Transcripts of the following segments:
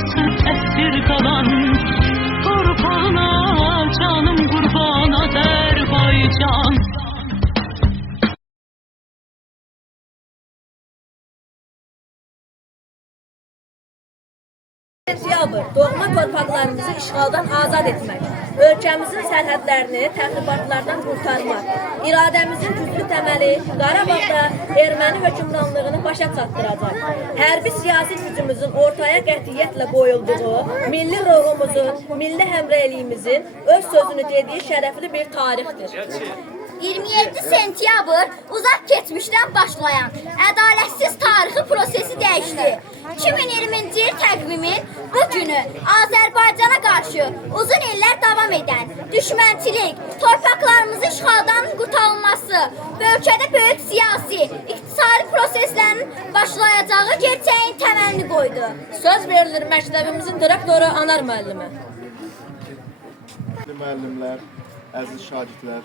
hasıt esir kalan torpağına canım kurban Azerbaycan. Sentyabr, doğma torpaqlarımızı işğaldan azad etmək, ölkəmizin sərhədlərini təxribatlardan qurtarmaq, iradəmizin güclü təməli Qarabağda erməni hökmranlığını başa çatdıracaq, hərbi siyasi gücümüzün ortaya qətiyyətlə qoyulduğu, milli ruhumuzun, milli həmrəyliyimizin öz sözünü dediyi şərəfli bir tarixdir. 27 sentyabr uzaq keçmişdən başlayan ədalətsiz tarixi prosesi dəyişdi. 2020-ci il təqvimin bu günü Azərbaycana qarşı uzun illər davam edən düşmənçilik, torpaqlarımızın işğaldan qurtarılması və ölkədə böyük siyasi, iqtisadi proseslərin başlayacağı gerçəyin təməlini qoydu. Söz verilir məktəbimizin direktoru Anar müəllimə. Müəllimlər, əziz şagirdlər,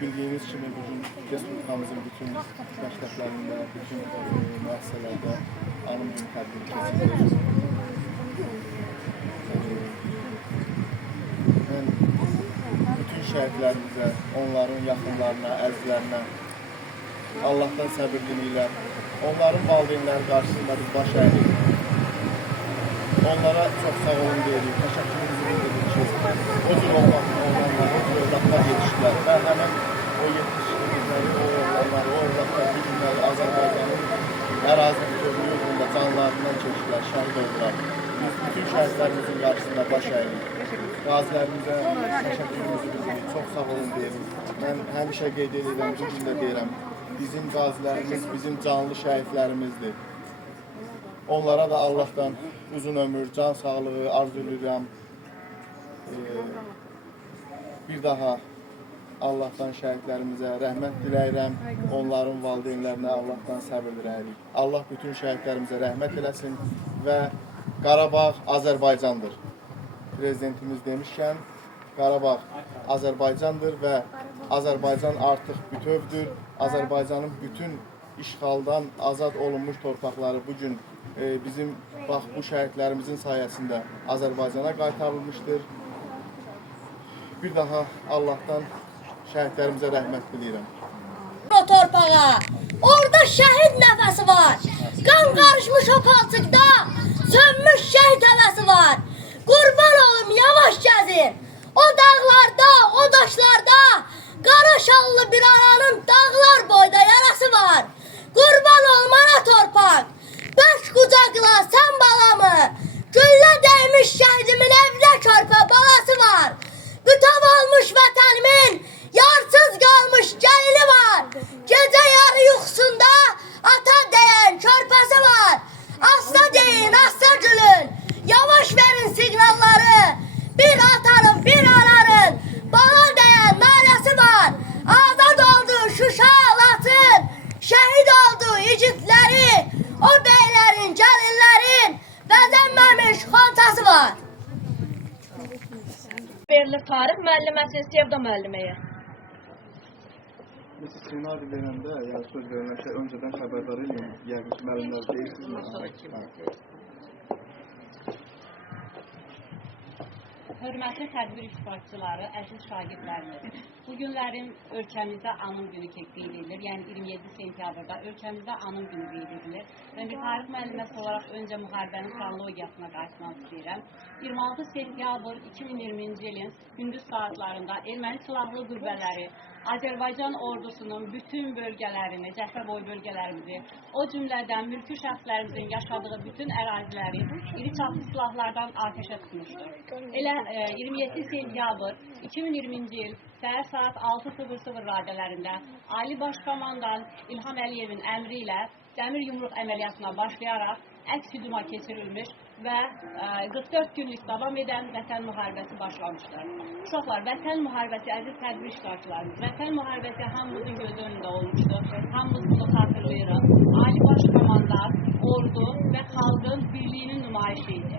bildiyiniz kimi bugün Respublikamızın bütün məktəblərində, bütün müəssisələrdə anım günü tədbiri keçirilir. Mən bütün şəhidlərimizə, onların yaxınlarına, əzizlərinə Allahdan səbir diləyirəm. Onların valideynləri qarşısında biz baş əyirik. Onlara çox sağ olun deyirik, təşəkkürümüzü bildiririk ki, o cür oğlanlar, o cür övladlar yetişdilər və həmin o yetişdirdikləri, o oğlanlar, o övladlar bir günləri Azərbaycanın ərazi bütövlüyü yolunda canlarından keçdilər, şəhid oldular. Biz bütün şəhidlərimizin qarşısında baş əyirik. Qazilərimizə təşəkkürümüzü bildiririk, çox sağ olun deyirik. Mən həmişə qeyd edirəm, bu gün də deyirəm, bizim qazilərimiz, bizim canlı şəhidlərimizdir. Onlara da Allahdan uzun ömür, can sağlığı arzulayıram. Bir daha Allahdan şəhidlərimizə rəhmət diləyirəm. Onların valideynlərinə Allahdan səbir diləyirəm. Allah bütün şəhidlərimizə rəhmət eləsin və Qarabağ Azərbaycandır. Prezidentimiz demişkən, Qarabağ Azərbaycandır və Azərbaycan artıq bütövdür. Azərbaycanın bütün işğaldan azad olunmuş torpaqları bugün bizim bax bu şəhidlərimizin sayəsində Azərbaycana qaytarılmışdır. Bir daha Allahdan şəhidlərimizə rəhmət diləyirəm. O torpağa, orada şəhid nəfəsi var. Qan qarışmış o palçıqda, sönmüş şəhid həvəsi var. Qurban olum, yavaş gəzin. O dağlarda, o daşlarda, qara şallı bir ananın dağlar boyda yarası var. Qurban olum ana torpaq, bəş qucaqla sən balamı. Güllə dəymiş şəhidimin evdə körpə balası var. Bütöv olmuş vətənimin yarsız qalmış gəlini var. Gecə yarı yuxusunda ata deyən körpəsi var. Asta deyin, asta gülün, yavaş verin siqnalları. Bir atanın, bir ananın bala deyən naləsi var. Azad oldu Şuşa, Laçın, şəhid oldu igidləri. O beylərin, gəlinlərin bəzənməmiş xontası var. Verilir tarix müəlliməsi Sevda müəlliməyə. Biz seminar verəndə, yəni söz verəndə öncədən xəbərdar edin, yəqin ki, müəllimlər deyirsiniz. Hörmətli tədbir iştirakçıları, əziz şagirdlərimiz, bu günlərin ölkəmizdə anım günü qeyd edilir. Yəni 27 sentyabrda ölkəmizdə anım günü qeyd edilir. Mən bir tarix müəlliməsi olaraq öncə müharibənin xronologiyasına qayıtmaq istəyirəm. 26 sentyabr 2020-ci ilin gündüz saatlarında erməni silahlı qüvvələri Azərbaycan ordusunun bütün bölgələrini, cəbhə boyu bölgələrimizi, o cümlədən mülki şəxslərimizin yaşadığı bütün əraziləri iri çaplı silahlardan atəşə tutmuşdur. Elə 27 sentyabr 2020-ci il səhər saat 6:00 radələrində Ali Baş Komandan İlham Əliyevin əmri ilə dəmir yumruq əməliyyatına başlayaraq əks hücuma keçirilmiş və 44 günlük davam edən Vətən müharibəsi başlamışdır. Uşaqlar, Vətən müharibəsi, əziz tədbir iştirakçılarımız, Vətən müharibəsi hamımızın göz önündə olmuşdur. Hamımız bunu xatırlayırıq. Ali Baş Komandan, ordu və xalqın birliyinin nümayişi idi.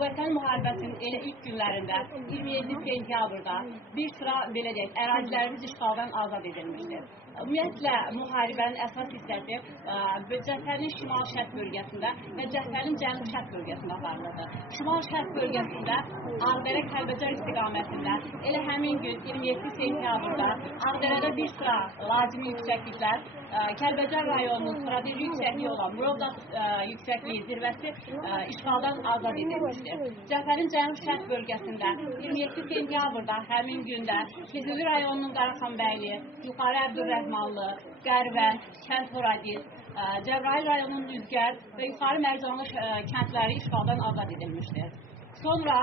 Vətən müharibəsinin elə ilk günlərində 27 sentyabrda bir sıra belə deyək, ərazilərimiz işğaldan azad edilmişdir. Ümumiyyətlə, müharibənin əsas hissəsi cəbhənin şimal-şərq bölgəsində və cəbhənin cənub-şərq bölgəsində aparılırdı. Şimal-şərq bölgəsində Ağdərə Kəlbəcər istiqamətində elə həmin gün 27 sentyabrda Ağdərədə bir sıra lazımi yüksəkliklər, Kəlbəcər rayonunun strateji yüksəkliyi olan Murovdağ yüksəkliyi zirvəsi işğaldan azad edilmişdir. Cəbhənin cənub-şərq bölgəsində 27 sentyabrda həmin gündə Füzuli rayonunun Qaraxanbəyli, Yuxarı Əbdülrəhmanlı, Qərvənd, Kənd Horadiz, Cəbrayıl rayonunun Üzgər və Yuxarı Mərcanlı kəndləri işğaldan azad edilmişdir. Sonra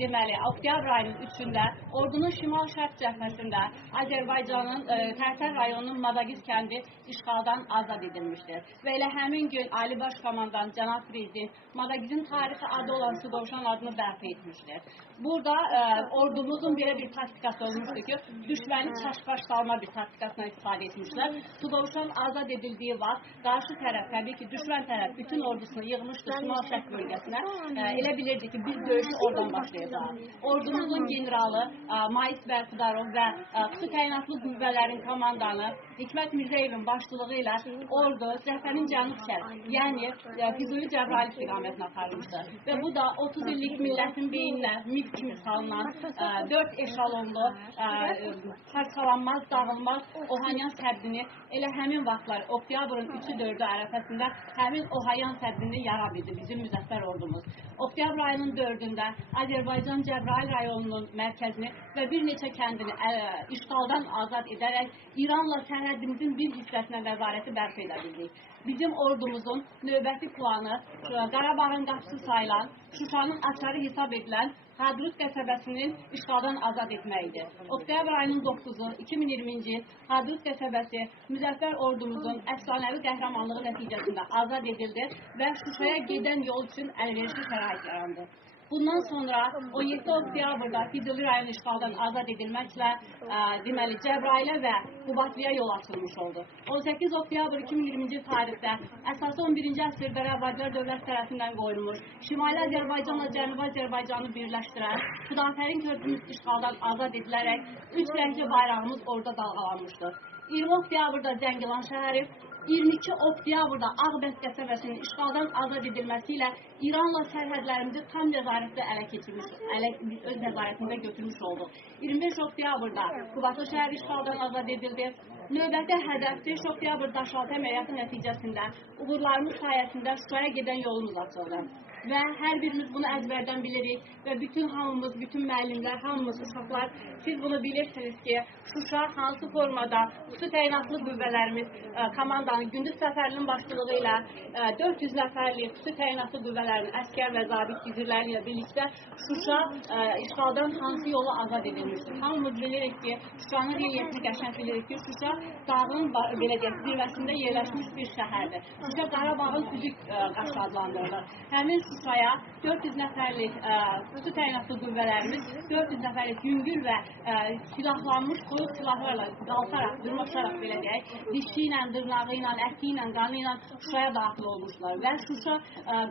deməli, oktyabr ayının 3-də ordunun şimal-şərq cəbhəsində Azərbaycanın Tərtər rayonunun Madagiz kəndi işğaldan azad edilmişdir. Və elə həmin gün Ali Baş Komandan Cənab Prezident Madagizin tarixi adı olan Sudovşan adını bərpa etmişdir. Burada ordumuzun belə bir taktikası olmuşdur ki, düşməni çaşbaş salma bir taktikasına istifadə etmişlər. Sudovşan azad edildiyi vaxt qarşı tərəf, təbii ki, düşmən tərəf bütün ordusunu yığmışdı şimal-şərq bölgəsinə. Elə bilirdi ki, biz döyüşü oradan başlayacaq. Ordumuzun generalı Mais Bərxidarov və xüsusi təyinatlı qüvvələrin komandanı Hikmət Mirzəyevin başçılığı ilə ordu cəbhənin cənub-şərq, yəni Füzuli Cəbrayıl istiqamətinə aparılmışdır. Və bu da 30 illik millətin beyninə mif kimi salınan 4 eşalonlu, parçalanmaz, dağılmaz Ohanyan səddini elə həmin vaxtlar oktyabrın 3-4-ü ərəfəsində həmin Ohanyan səddini yara bildi bizim müzəffər ordumuz. Oktyabr ayının 4-də Azərbaycan Cəbrayıl rayonunun mərkəzini və bir neçə kəndini işğaldan azad edərək İranla sərhədimizin bir hissəsinə nəzarəti bərpa edə bildik. Bizim ordumuzun növbəti planı Qarabağın qapısı sayılan, Şuşanın açarı hesab edilən Hadrut qəsəbəsinin işğaldan azad etməyidir. Oktyabr ayının 9-u 2020-ci il Hadrut qəsəbəsi müzəffər ordumuzun əfsanəvi qəhrəmanlığı nəticəsində azad edildi və Şuşaya gedən yol üçün əlverişli şərait yarandı. Bundan sonra 17 oktyabrda Füzuli rayonu işğaldan azad edilməklə deməli Cəbrayılə və Qubadlıya yol açılmış oldu. 18 oktyabr 2020-ci tarixdə əsası 11-ci əsrdə Rəvvadilər dövlət tərəfindən qoyulmuş, Şimali Azərbaycanla Cənubi Azərbaycanı birləşdirən Xudafərin körpümüz işğaldan azad edilərək 3 rəngli bayrağımız orada dalğalanmışdır. 20 oktyabrda Zəngilan şəhəri, 22 oktyabrda Ağbənd qəsəbəsinin işğaldan azad edilməsi ilə İranla sərhədlərimizi tam nəzarətdə ələ keçirmiş, öz nəzarətində götürmüş olduq. 25 oktyabrda Qubadlı şəhəri işğaldan azad edildi. Növbəti hədəf 5 oktyabr Daşaltı əməliyyatı nəticəsində uğurlarımız sayəsində Şuşaya gedən yolumuz açıldı. Və hər birimiz bunu əzbərdən bilirik və bütün hamımız, bütün müəllimlər, hamımız uşaqlar, siz bunu bilirsiniz ki, Şuşa hansı formada xüsusi təyinatlı qüvvələrimiz komandanın gündüz səfərinin başçılığı ilə 400 nəfərlik xüsusi təyinatlı qüvvələrin əskər və zabit güzürləri ilə birlikdə Şuşa işğaldan hansı yolu azad edilmişdir. Hamımız bilirik ki, Şuşanın relyefini qəşəng bilirik ki, Şuşa dağın belə deyək, zirvəsində yerləşmiş bir şəhərdir. Şuşa Qarabağın üzük qaşı adlandırılır. Həmin Şuşaya 400 nəfərlik xüsusi təyinatlı qüvvələrimiz 400 nəfərlik yüngül və silahlanmış soyuq silahlarla qalxaraq, dırmaşaraq belə deyək, dişi ilə, dırnağı ilə, əti ilə, qanı ilə Şuşaya daxil olmuşlar və Şuşa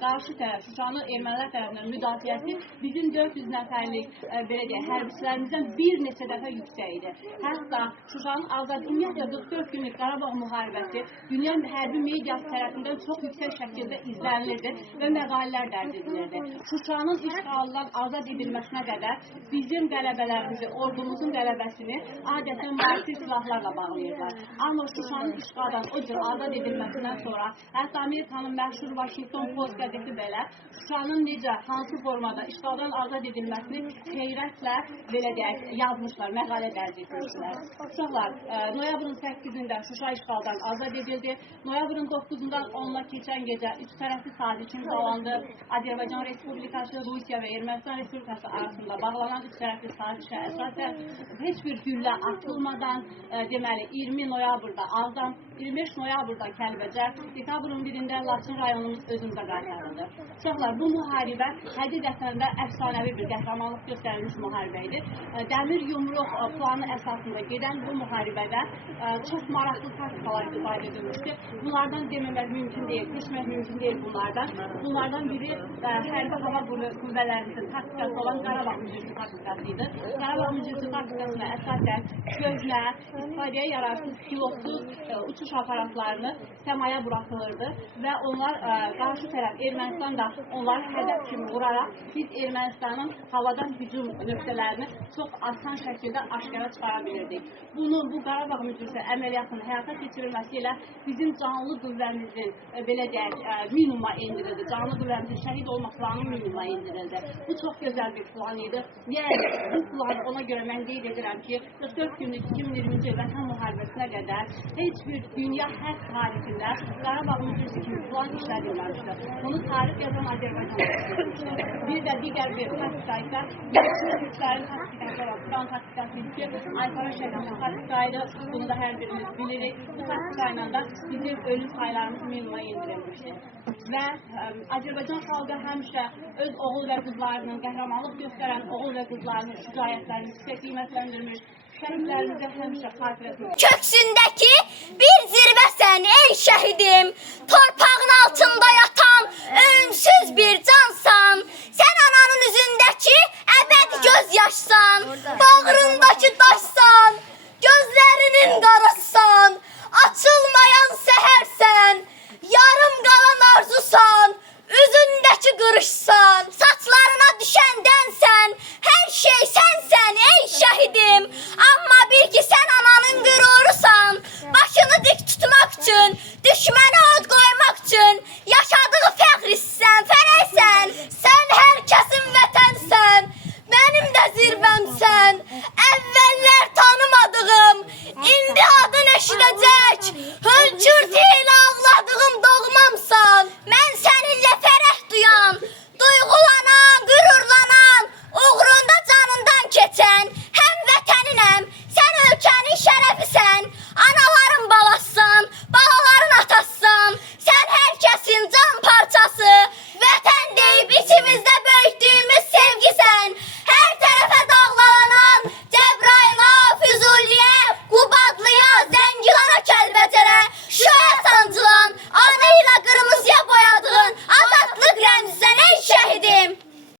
qarşı tərəf, Şuşanın ermənilər tərəfindən müdafiəsi bizim 400 nəfərlik belə deyək, hərbiçilərimizdən bir neçə dəfə yüksək idi. Hətta Şuşanın azad ümumiyyətlə 44 günlük Qarabağ müharibəsi dünya hərbi mediası tərəfindən çox yüksək şəkildə izlənilirdi və məqalələr dərc edilirdi. Şuşanın işğaldan azad edilməsinə qədər bizim qələbələrimizi, ordumuzun qələbəsini adətən müasir silahlarla bağlayırlar. Amma Şuşanın işğaldan o cür azad edilməsindən sonra hətta Amerikanın məşhur Washington Post qəzeti belə Şuşanın necə, hansı formada işğaldan azad edilməsini xeyrətlə belə deyək, yazmışlar, məqalə dərc etmişlər. Uşaqlar, noyabrın 8-də Şuşa işğaldan azad edildi. Noyabrın 9-dan 10-la keçən gecə üç tərəfli saziş imzalandı. Azərbaycan Respublikası, Rusiya və Ermənistan Respublikası arasında bağlanan üç tərəfli sazişə əsasən heç bir güllə atılmadan deməli 20 noyabrda Ağdam, 25 noyabrda Kəlbəcər, dekabrın 1-də Laçın rayonumuz özümüzə qaytarıldı. Uşaqlar, bu müharibə həqiqətən də əfsanəvi bir qəhrəmanlıq göstərilmiş müharibə idi. Dəmir yumruq planı əsasında gedən bu müharibədə çox maraqlı taktikalar istifadə edilmişdi. Bunlardan deməmək mümkün deyil, keçmək mümkün deyil bunlardan. Bunlardan biri hərbi hava qüvvələrimizin taktikası olan Qarabağ mücrüsü taktikası idi. Qarabağ mücrüsü taktikasına əsasən köhnə, istifadəyə yararsız, pilotsuz uçuş aparatlarını səmaya buraxılırdı və onlar qarşı tərəf Ermənistan da onları hədəf kimi vuraraq biz Ermənistanın havadan hücum nöqtələrini çox asan şəkildə aşkara çıxara bilirdik. Bu Qarabağ mücrüsü əməliyyatının həyata keçirilməsi ilə bizim canlı qüvvəmizin belə deyək minimuma endirildi. Canlı qüvvəmizin şəhid olmaq planı minimuma endirildi. Bu çox gözəl bir plan idi. Yəni bu plan ona görə mən qeyd edirəm ki 44 günlük 2020-ci il Vətən müharibəsinə qədər heç bir dünya hərb tarixində Qarabağ mücrüsü kimi plan işlədilməmişdir. Bunu tarix yazan Azərbaycan işlədilmişdir. Bir də digər bir taktika isə Türklərin taktikası olan Turan taktikası ki Ankara şəhərinin taktikaydı. Bunu da hər birimiz bilirik. Bu taktikayla da bizim ölüm saylarımız minimuma indirilmişdir. Və Azərbaycan xalqı həmişə öz oğul və qızlarının qəhrəmanlıq göstərən oğul və qızlarının şücaətlərini yüksək qiymətləndirmiş, şəhidlərimizə həmişə xatirə tutulmuş. Köksündəki bir zirvəsən ey şəhidim, torpağın altında yatan ölümsüz bir cansan.